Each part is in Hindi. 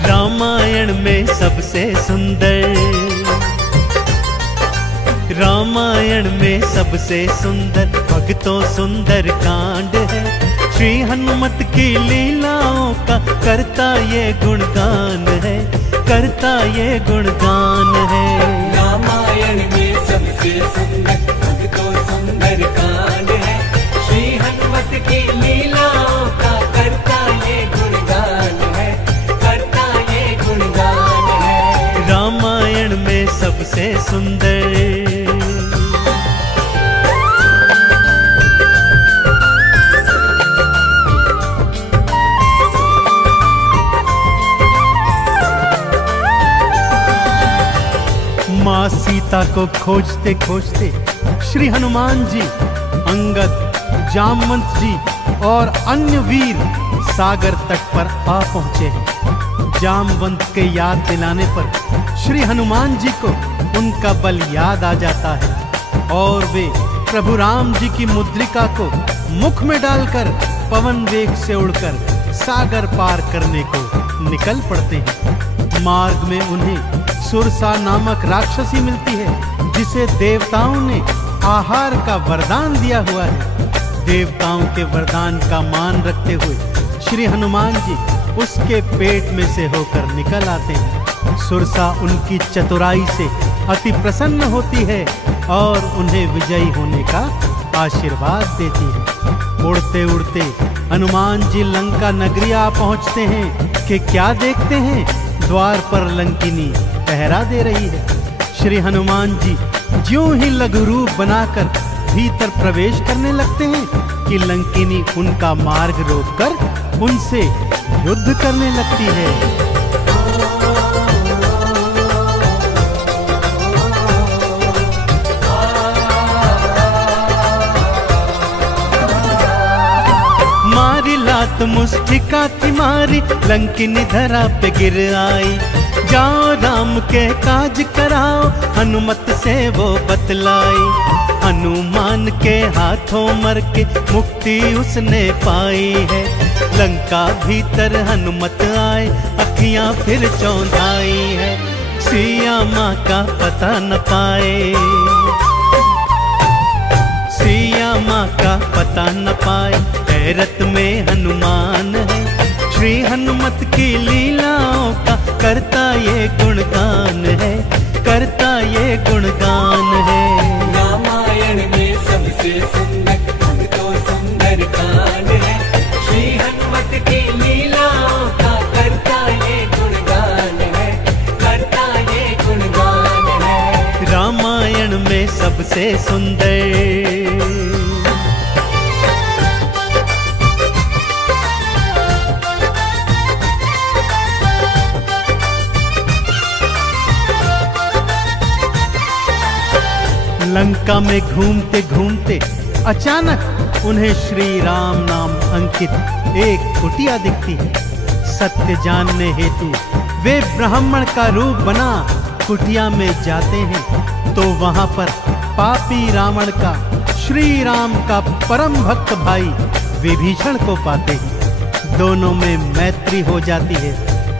रामायण में सबसे सुंदर, रामायण में सबसे सुंदर भक्तों सुंदर कांड है। श्री हनुमत की लीलाओं का करता ये गुणगान है, करता ये गुणगान है। रामायण में सबसे सुंदर भक्तों सुंदर कांड है। श्री हनुमत की लीलाओं का करता ये गुणगान है, करता ये गुणगान है। रामायण में सबसे सुंदर। माँ सीता को खोजते खोजते श्री हनुमान जी, अंगद, जामवंत जी और अन्य वीर सागर तट पर आ पहुंचे हैं। जामवंत के याद दिलाने पर श्री हनुमान जी को उनका बल याद आ जाता है और वे प्रभु राम जी की मुद्रिका को मुख में डालकर पवन वेग से उड़कर सागर पार करने को निकल पड़ते हैं। मार्ग में उन्हें सुरसा नामक राक्षसी मिलती है, जिसे देवताओं ने आहार का वरदान दिया हुआ है। देवताओं के वरदान का मान रखते हुए श्री हनुमान जी उसके पेट में से होकर निकल आते हैं। सुरसा उनकी चतुराई से अति प्रसन्न होती है और उन्हें विजयी होने का आशीर्वाद देती है। उड़ते उड़ते हनुमान जी लंका नगरी आ पहुंचते हैं कि क्या देखते हैं, द्वार पर लंकिनी पहरा दे रही है। श्री हनुमान जी ज्यों ही लघु रूप बनाकर भीतर प्रवेश करने लगते हैं कि लंकिनी उनका मार्ग रोककर उनसे युद्ध करने लगती है। मारी लात मुष्टिका थी मारी, लंकिनी धरा पे गिर आई। जाओ राम के काज कराओ, हनुमत से वो बतलाई। हनुमान के हाथों मर के मुक्ति उसने पाई है। लंका भीतर हनुमत आए, अखियां फिर चौंधाई है। सिया माँ का पता न पाए, सिया माँ का पता न पाए। हैरत में हनुमान है, श्री हनुमत की लीलाओं का करता ये गुणगान है, करता ये गुणगान है। रामायण में सबसे सुंदर भक्तों सुंदर कांड है। श्री हनुमत की लीलाओं का करता ये गुणगान है, करता ये गुणगान है। रामायण में सबसे सुंदर। लंका में घूमते घूमते अचानक उन्हें श्री राम नाम अंकित एक कुटिया दिखती है। सत्य जानने हेतु वे ब्राह्मण का रूप बना कुटिया में जाते हैं तो वहां पर पापी रावण का श्री राम का परम भक्त भाई विभीषण को पाते हैं। दोनों में मैत्री हो जाती है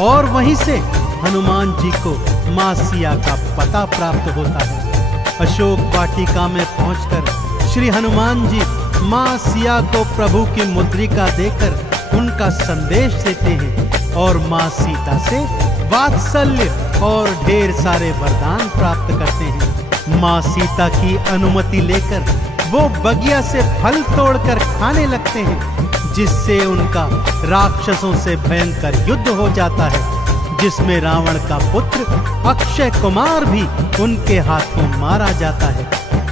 और वहीं से हनुमान जी को मां सिया का पता प्राप्त होता है। अशोक वाटिका में पहुंचकर श्री हनुमान जी मां सिया को प्रभु की मुद्रिका देकर उनका संदेश देते हैं और मां सीता से वात्सल्य और ढेर सारे वरदान प्राप्त करते हैं। मां सीता की अनुमति लेकर वो बगिया से फल तोड़कर खाने लगते हैं, जिससे उनका राक्षसों से भयंकर युद्ध हो जाता है, जिसमें रावण का पुत्र अक्षय कुमार भी उनके हाथों मारा जाता है।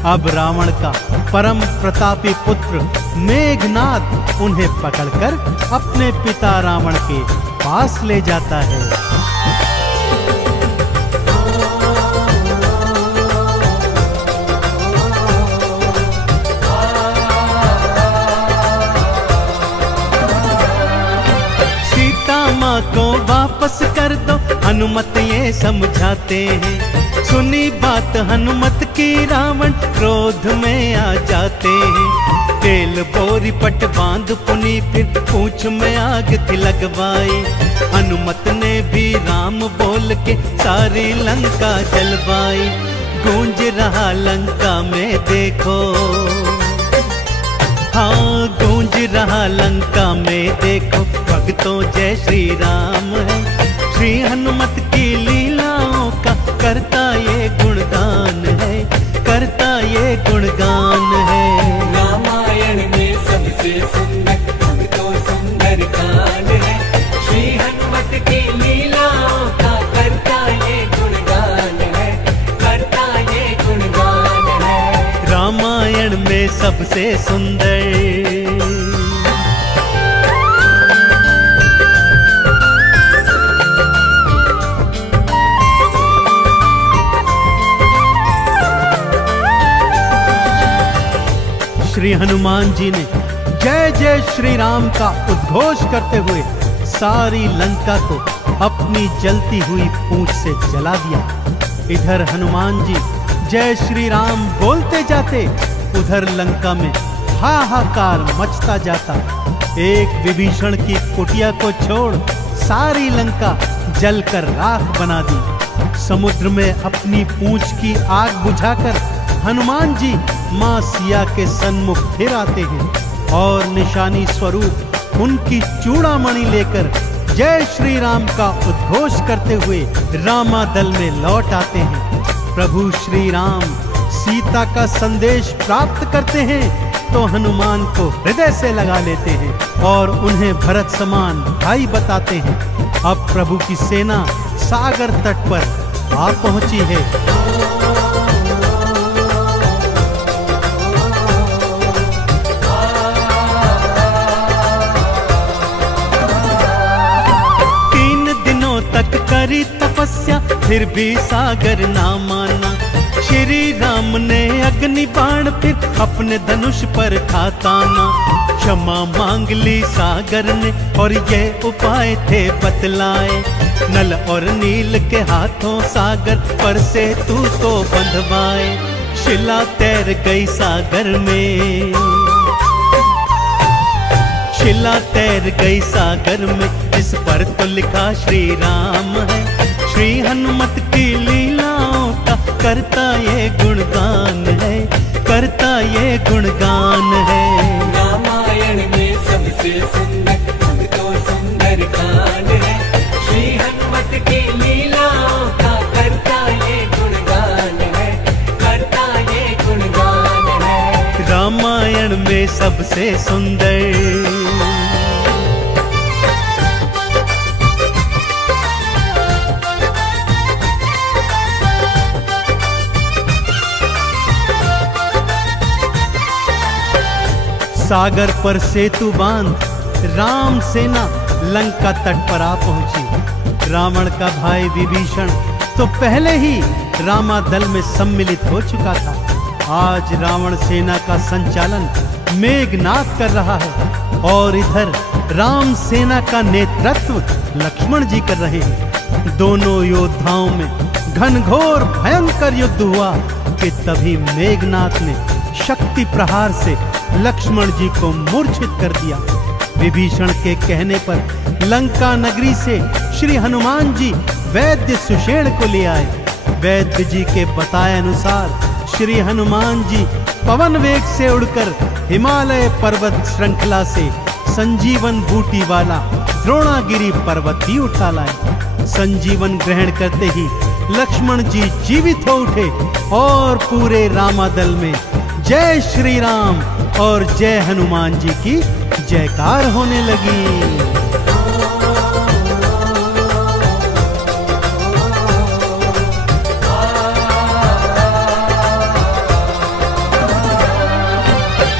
अब रावण का परम प्रतापी पुत्र मेघनाद उन्हें पकड़कर अपने पिता रावण के पास ले जाता है। माँ को वापस कर दो, हनुमत ये समझाते हैं। सुनी बात हनुमत की रावण क्रोध में आ जाते हैं। तेल बोरी पट बांध पुनी फिर पूंछ में आग थी लगवाई। हनुमत ने भी के सारी लंका जलवाई। गूंज रहा लंका में देखो, हाँ गूंज रहा लंका में देखो, भक्तों जय श्री राम है। श्री हनुमत की लीलाओं का करता ये गुणगान है, करता ये गुणगान है। रामायण में सबसे सुंदर तो सुंदर कांड है, श्री हनुमत की लीलाओं का करता ये गुणगान है, करता ये गुणगान है। रामायण में सबसे सुंदर। श्री हनुमान जी ने जय जय श्री राम का उद्घोष करते हुए सारी लंका को अपनी जलती हुई पूंछ से जला दिया। इधर हनुमान जी जय श्री राम बोलते जाते, उधर लंका में हाहाकार मचता जाता। एक विभीषण की कुटिया को छोड़ सारी लंका जलकर राख बना दी। समुद्र में अपनी पूंछ की आग बुझाकर हनुमान जी मां सिया के सन्मुख फिर आते हैं और निशानी स्वरूप उनकी चूड़ामणि लेकर जय श्री राम का उद्घोष करते हुए रामादल में लौट आते हैं। प्रभु श्री राम सीता का संदेश प्राप्त करते हैं तो हनुमान को हृदय से लगा लेते हैं और उन्हें भरत समान भाई बताते हैं। अब प्रभु की सेना सागर तट पर आ पहुंची है। तक करी तपस्या फिर भी सागर ना माना। श्री राम ने अग्नि बाण फिर अपने धनुष पर खाताना। क्षमा मांग ली सागर ने और ये उपाय थे बतलाए। नल और नील के हाथों सागर पर से तू तो बंधवाए। शिला तैर गई सागर में, शिला तैर गई सागर में, इस पर तो लिखा श्री राम है। श्री हनुमत की लीलाओं का करता ये गुणगान है, करता ये गुणगान है। रामायण में सबसे सुंदर तो सुंदर कांड है, श्री हनुमत की लीलाओं का करता ये गुणगान है, करता ये गुणगान है। रामायण में सबसे सुंदर। सागर पर सेतु बांध राम सेना लंका तट पर आ पहुंची। रावण का भाई विभीषण तो पहले ही रामादल में सम्मिलित हो चुका था। आज रावण सेना का संचालन मेघनाद कर रहा है और इधर राम सेना का नेतृत्व लक्ष्मण जी कर रहे हैं। दोनों योद्धाओं में घनघोर भयंकर युद्ध हुआ कि तभी मेघनाद ने शक्ति प्रहार से लक्ष्मण जी को मूर्छित कर दिया। विभीषण के कहने पर लंका नगरी से श्री हनुमान जी वैद्य सुषेण को ले आए। वैद्य जी के बताए अनुसार श्री हनुमान जी पवन वेग से उड़कर हिमालय पर्वत श्रृंखला से संजीवन बूटी वाला द्रोणागिरी पर्वत ही उठा लाए। संजीवन ग्रहण करते ही लक्ष्मण जी जीवित हो उठे और पूरे रामादल में जय श्री राम और जय हनुमान जी की जयकार होने लगी।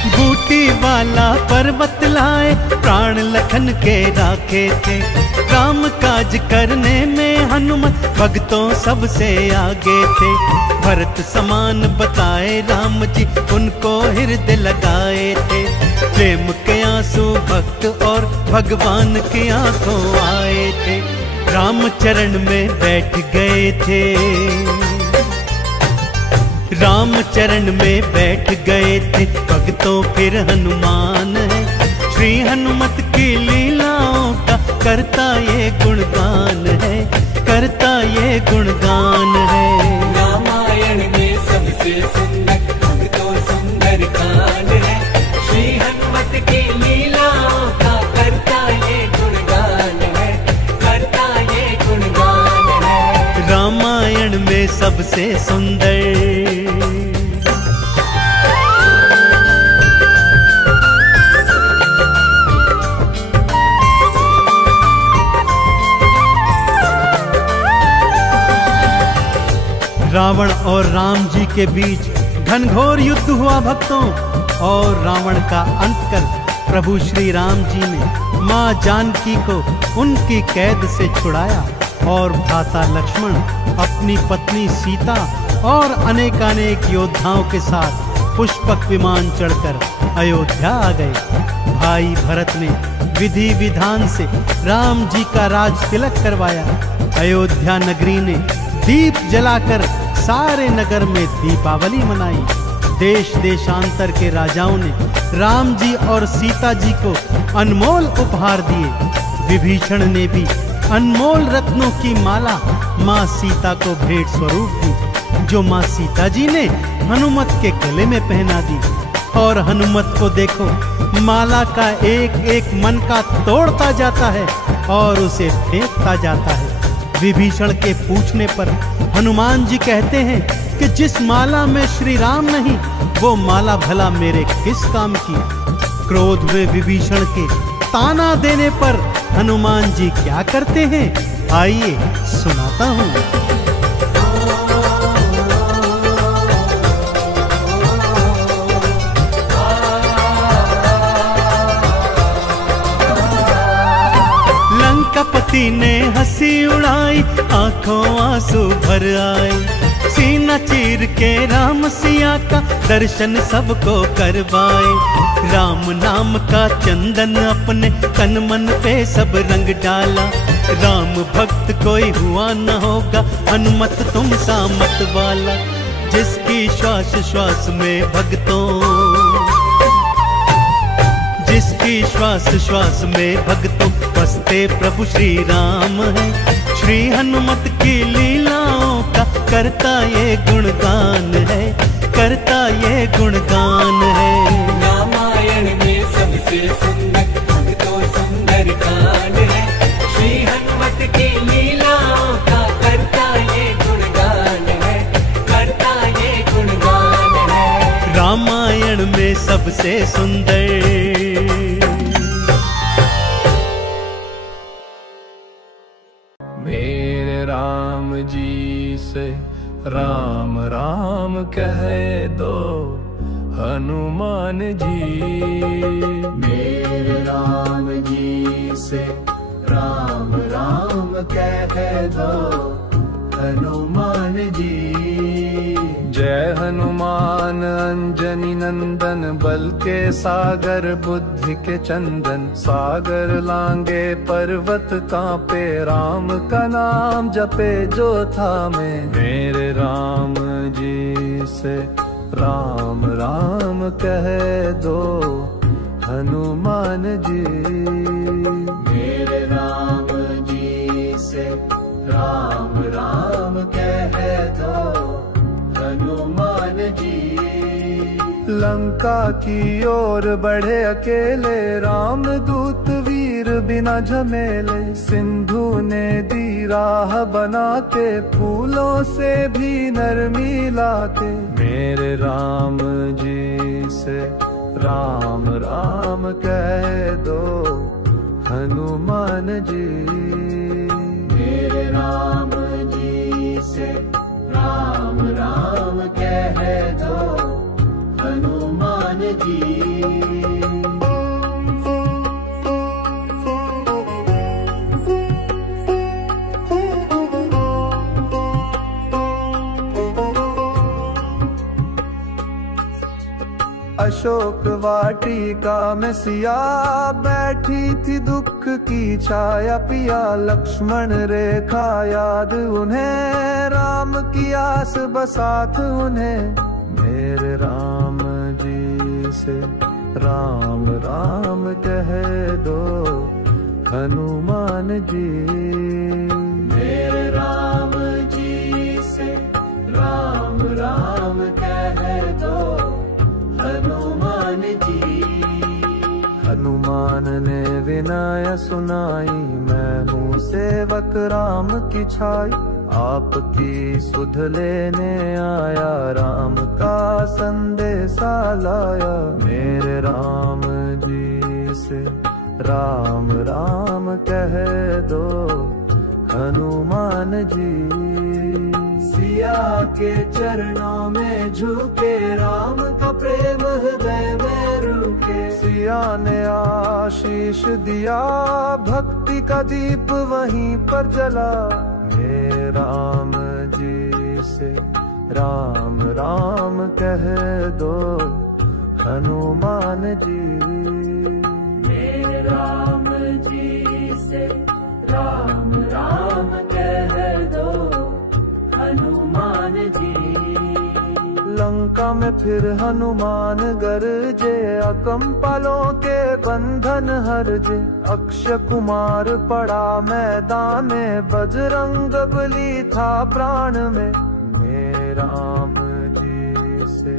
बूटी वाला पर्वत लाए प्राण लखन के राखे थे। काम काज करने में हनुमत भक्तों सबसे आगे थे। भरत समान बताए राम जी उनको हृदय लगाए थे। प्रेम के आंसू भक्त और भगवान की आंखों आए थे। राम चरण में बैठ गए थे, राम चरण में बैठ गए थे भक्तों फिर हनुमान है। श्री हनुमत की लीलाओं का करता ये गुणगान है, करता ये गुणगान है। रामायण में सबसे सुंदर अब तो सुंदर कांड है, श्री हनुमत की लीलाओं का करता ये गुणगान है, करता ये गुणगान है। रामायण में सबसे सुंदर। रावण और राम जी के बीच घनघोर युद्ध हुआ भक्तों, और रावण का अंत कर प्रभु श्री राम जी ने माँ जानकी को उनकी कैद से छुड़ाया, और भ्राता लक्ष्मण अपनी पत्नी सीता और अनेकानेक योद्धाओं के साथ पुष्पक विमान चढ़कर अयोध्या आ गए। भाई भरत ने विधि विधान से राम जी का राज तिलक करवाया। अयोध्या नगरी ने दीप जलाकर सारे नगर में दीपावली मनाई। देश देशांतर के राजाओं ने राम जी और सीता जी को अनमोल उपहार दिए। विभीषण ने भी अनमोल रत्नों की माला माँ सीता को भेंट स्वरूप दी, जो माँ सीता जी ने हनुमत के गले में पहना दी। और हनुमत को देखो, माला का एक एक मन का तोड़ता जाता है और उसे फेंकता जाता है। विभीषण के पूछने पर हनुमान जी कहते हैं कि जिस माला में श्री राम नहीं, वो माला भला मेरे किस काम की। क्रोध में विभीषण के ताना देने पर हनुमान जी क्या करते हैं, आइए सुनाता हूँ। लंकापति ने हंसी उड़ाई, आंखों आंसू भर आए। सीना चीर के राम सिया का दर्शन सबको करवाए। राम नाम का चंदन अपने तन मन पे सब रंग डाला। राम भक्त कोई हुआ न होगा, हनुमत तुम सा मत वाला। जिसकी श्वास श्वास में भक्तों, जिसकी श्वास श्वास में भक्तों बसते प्रभु श्री राम है। श्री हनुमत की लीलाओं का करता ये गुणगान है, करता ये गुणगान है। रामायण में सबसे सुंदर अब तो सुंदर कांड है, श्री हनुमत की लीलाओं का करता ये गुणगान है, करता ये गुणगान है। रामायण में सबसे सुंदर। मेरे राम जी से राम राम कह दो हनुमान जी। मेरे राम जी से राम राम कह दो हनुमान जी। जय हनुमान अंजनी नंदन, बल के सागर बुद्धि के चंदन। सागर लांगे पर्वत कांपे, राम का नाम जपे जो थामे। मेरे राम जी से राम राम कह दो हनुमान जी। मेरे राम जी से राम राम कह दो हनुमान जी। लंका की ओर बढ़े अकेले, राम दूत वीर बिना झमेले। सिंधु ने दी राह बना के, फूलों से भी नरमी लाके। मेरे राम जी से राम राम कह दो हनुमान जी। मेरे राम जी से राम राम कह दो हनुमान जी। अशोक वाटिका में सिया बैठी थी, दुख की छाया पिया। लक्ष्मण रेखा याद उन्हें, राम की आस बसात उन्हें। मेरे राम जी से राम राम कह दो हनुमान जी। मेरे राम जी विनय सुनाई, मैं हूँ सेवक राम की छाई, आपकी सुध लेने आया, राम का संदेशा लाया। मेरे राम जी से राम राम कह दो हनुमान जी। सिया के चरणों में झुके, राम का प्रेम हृदय में रुके। सिया ने आशीष दिया, भक्ति का दीप वहीं पर जला। मेरे राम जी से राम राम कह दो हनुमान जी। मेरे राम जी से राम राम कह दो हनुमान जी। लंका में फिर हनुमान गरजे, अकम्पालों के बंधन हरजे। अक्षय कुमार पड़ा मैदान में, बजरंग बली था प्राण में। मेरे राम जी से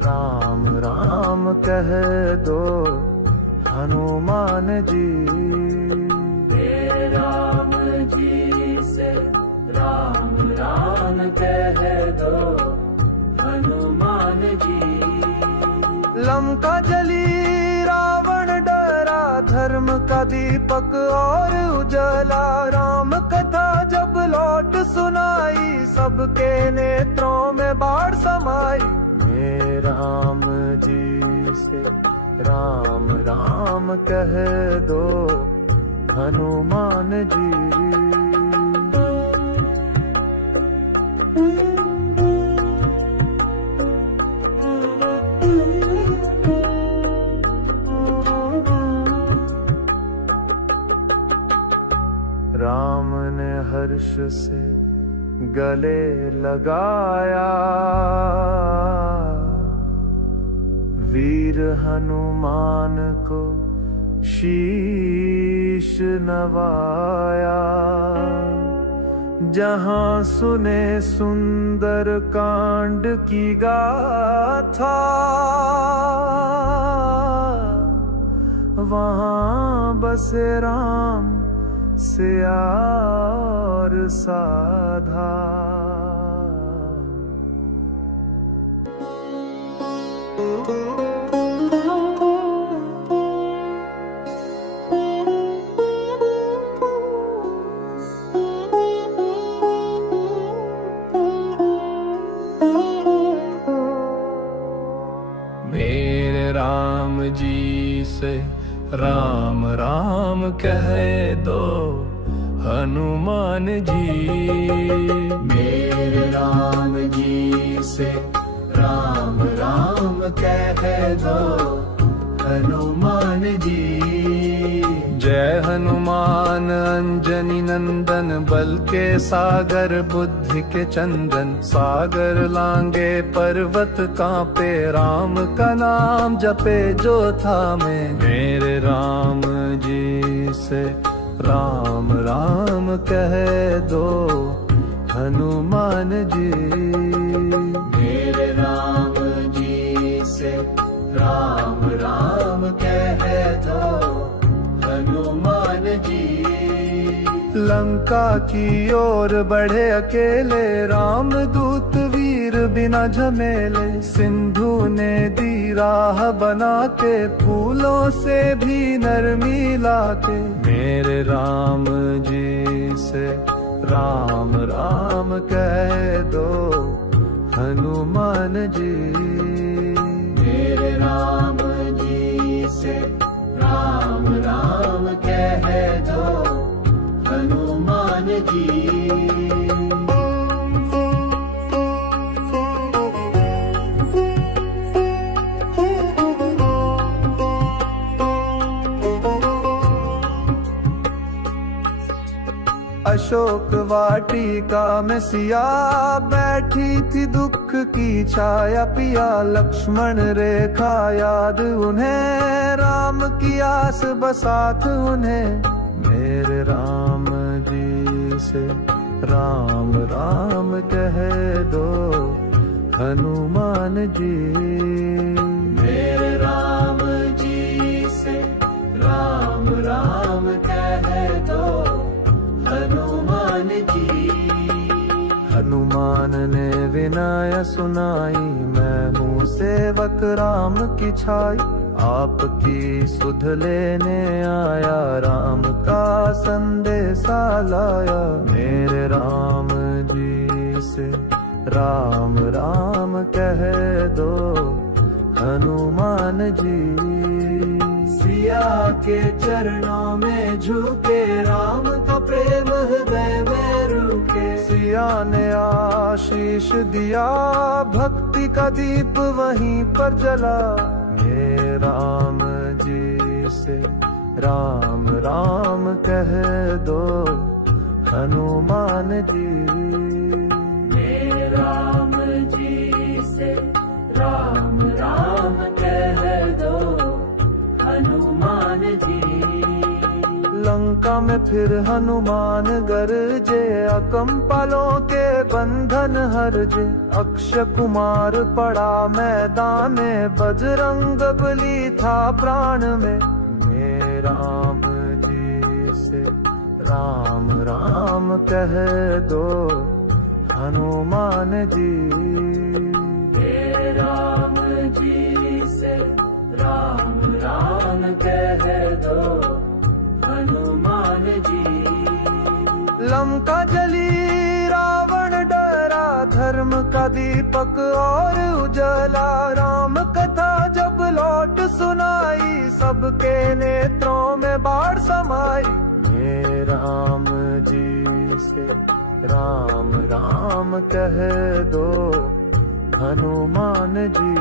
राम राम कह दो हनुमान जी। मेरे राम जी से राम राम कह दो हनुमान जी। लंका जली रावण डरा, धर्म का दीपक और उजला। राम कथा जब लौट सुनाई, सबके नेत्रों में बाढ़ समाई। मेरे राम जी से राम राम कह दो हनुमान जी। राम ने हर्ष से गले लगाया, वीर हनुमान को शीश नवाया। जहां सुने सुंदर कांड की गाथा, वहां बसे राम सिया और साधा। मेरे राम जी से राम राम कह दो हनुमान जी। मेरे राम जी से राम राम कह दो हनुमान जी। जय हनुमान अंजनी नंदन, बल के सागर बुद्धि के चंदन। सागर लांगे पर्वत कांपे, राम का नाम जपे जो थामे। मेरे राम जी से राम राम कह दो हनुमान जी। मेरे राम जी से राम राम कह दो हनुमान जी। लंका की ओर बढ़े अकेले, राम दूत वीर बिना झमेले। सिंधु ने दी राह बना के, फूलों से भी नरमी लाके। मेरे राम जी से राम राम कह दो हनुमान जी। मेरे राम जी से राम राम कह दो हनुमान जी। अशोक वाटिका में सिया बैठी थी, दुख की छाया पिया। लक्ष्मण रेखा याद उन्हें, राम की आस बसात उन्हें। मेरे राम जी से राम राम कह दो हनुमान जी। मेरे राम जी से राम राम हनुमान जी। हनुमान ने विनय सुनाई, मैं हूँ सेवक राम की छाई। आपकी सुध लेने आया, राम का संदेशा लाया। मेरे राम जी से राम राम कह दो हनुमान जी। सिया के चरणों में झुके, राम का प्रेम हृदय में रुके। सिया ने आशीष दिया, भक्ति का दीप वहीं पर जला। हे राम जी से राम राम कह दो हनुमान जी। हे राम जी से राम राम कह दो हनुमान जी। लंका में फिर हनुमान गरजे, अकम्पालों के बंधन हरजे। अक्षय कुमार पड़ा मैदान में, बजरंग बली था प्राण में। मेरे राम जी से राम राम कह दो हनुमान जी। हे राम जी से राम राम कह दो हनुमान जी। लंका जली रावण डरा, धर्म का दीपक और उजला। राम कथा जब लौट सुनाई, सबके नेत्रों में बाढ़ समाई। हे राम जी से राम राम कह दो हनुमान जी।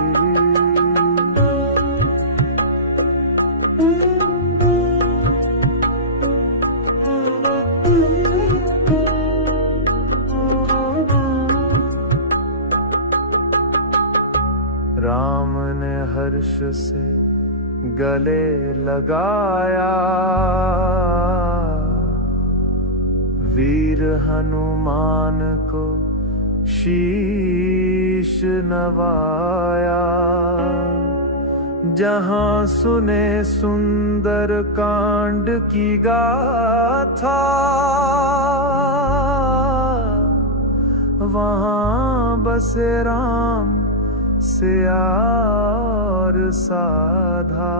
राम ने हर्ष से गले लगाया, वीर हनुमान को शीश नवाया। जहां सुने सुंदर कांड की गाथा, वहां बसे राम सिया और साधा।